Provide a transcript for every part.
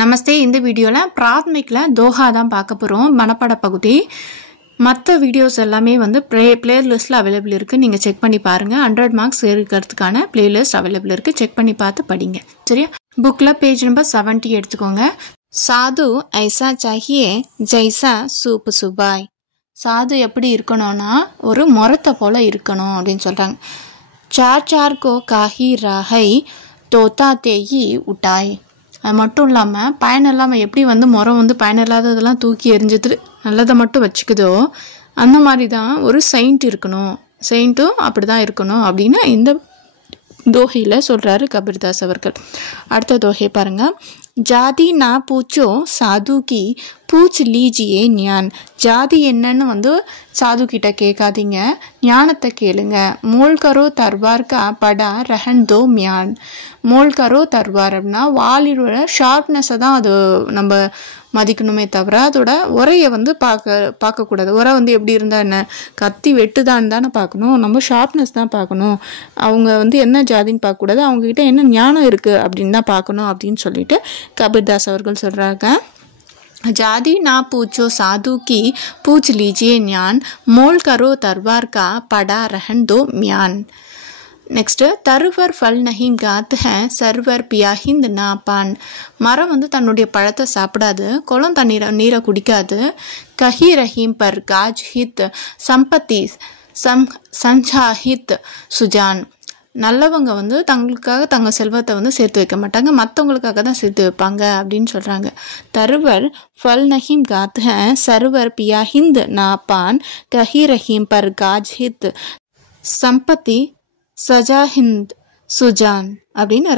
நமஸ்தே. இந்த வீடியோவில் பிராத்மிக்கில் தோஹா தான் பார்க்க போகிறோம். மனப்பாட பகுதி. மற்ற வீடியோஸ் எல்லாமே வந்து பிளேலிஸ்ட்டில் அவைலபிள் இருக்குது. நீங்கள் செக் பண்ணி பாருங்கள். 100 மார்க்ஸ் இருக்கிறதுக்கான பிளேலிஸ்ட் அவைலபிள் இருக்குது. செக் பண்ணி பார்த்து படிங்க. சரியா? புக்கில் பேஜ் நம்பர் 70 எடுத்துக்கோங்க. சாது ஐசா சாஹியே ஜெய்சா சூப் சுபாய். சாது எப்படி இருக்கணும்னா ஒரு முரத்தை போல் இருக்கணும் அப்படின்னு சொல்கிறாங்க. சார் சார் கோ காஹி ராஹை தோத்தா தேயி உட்டாய். அது மட்டும் இல்லாமல் பயன் இல்லாமல் எப்படி வந்து முறம் வந்து பயன் இல்லாததெல்லாம் தூக்கி எரிஞ்சிட்டு நல்லதை மட்டும் வச்சுக்குதோ அந்த மாதிரி தான் ஒரு செயின்ட் இருக்கணும். செயின்ட்டும் அப்படி தான் இருக்கணும் அப்படின்னு இந்த தோஹையில் சொல்கிறாரு கபீர்தாஸ் அவர்கள். அடுத்த தோஹை பாருங்கள். ஜாதி நா பூச்சோ சாது கி பூச் லீஜியே ஞான். ஜாதி என்னன்னு வந்து சாது கிட்ட கேட்காதீங்க, ஞானத்தை கேளுங்க. மோல் கரோ தர்வார் கா படா ரஹன் தோ மியான். மோல் கரோ தர்வார் அப்படின்னா வாலியோட ஷார்ப்னஸை தான் அது நம்ம மதிக்கணுமே தவிர அதோட உரையை வந்து பார்க்கக்கூடாது. உரை வந்து எப்படி இருந்தால் என்ன, கத்தி வெட்டுதான்னு தானே பார்க்கணும். நம்ம ஷார்ப்னஸ் தான் பார்க்கணும். அவங்க வந்து என்ன ஜாதின்னு பார்க்கக்கூடாது, அவங்கக்கிட்ட என்ன ஞானம் இருக்குது அப்படின்னு தான் பார்க்கணும் அப்படின்னு சொல்லிட்டு கபீர்தாஸ் அவர்கள் சொல்கிறாங்க. जादी ना पूछो साधु की पूछ लीजिए ज्ञान, मोल करो तरवार का पड़ा रहन दो म्यान. நெக்ஸ்ட்டு தருவர் ஃபல் நஹீம் காத் ஹே சர்வர் பியாஹிந்த் நா பான். மரம் வந்து தன்னுடைய பழத்தை சாப்பிடாது, குளம் நீரை குடிக்காது. கஹி ரஹீம் பர் காஜ் ஹித் சம்பத்தி சஞ்சாஹித் சுஜான். நல்லவங்க வந்து தங்களுக்காக தங்கள் செல்வத்தை வந்து சேர்த்து வைக்க மாட்டாங்க, மற்றவங்களுக்காக தான் சேர்த்து வைப்பாங்க அப்படின்னு சொல்கிறாங்க. தருவர் ஃபல் நஹீம் காத் ஹே சர்வர் பியாஹிந்த் நா பான் கஹி ரஹீம் பர் காஜ் ஹித் சம்பத்தி சஜாஹிந்த் சுஜான் அப்படின்னு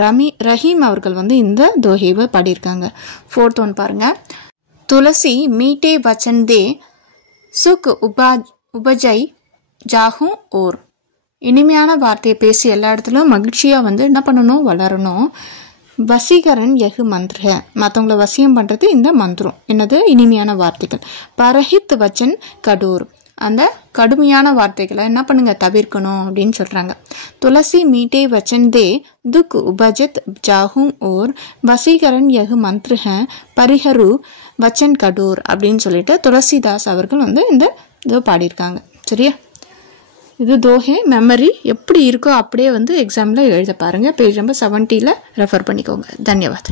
ரஹீம் அவர்கள் வந்து இந்த தோஹைவை பாடியிருக்காங்க. 4th ஒன் பாருங்கள். துளசி மீட்டே வச்சன் தே சுக் உபஜை ஜாஹூ ஓர். இனிமையான வார்த்தையை பேசி எல்லா இடத்துலையும் மகிழ்ச்சியாக வந்து என்ன பண்ணணும், வளரணும். வசீகரன் எகு மந்திர. மற்றவங்கள வசியம் பண்ணுறது இந்த மந்திரம். என்னது, இனிமையான வார்த்தைகள். பரஹித் வச்சன் கடூர். அந்த கடுமையான வார்த்தைகளை என்ன பண்ணுங்க, தவிர்க்கணும் அப்படின்னு சொல்கிறாங்க. துளசி மீட்டே வச்சன் தே துக் உபஜத் ஜாஹூம் ஓர் வசீகரன் எகு மந்திர பரிஹரு வச்சன் கடூர் அப்படின்னு சொல்லிட்டு துளசிதாஸ் அவர்கள் வந்து இந்த இதை பாடியிருக்காங்க. சரியா? இது தோஹை மெமரி எப்படி இருக்கோ அப்படியே வந்து எக்ஸாமில் எழுத பாருங்கள். பேஜ் நம்பர் 70 ரெஃபர் பண்ணிக்கோங்க. தன்யவாத்.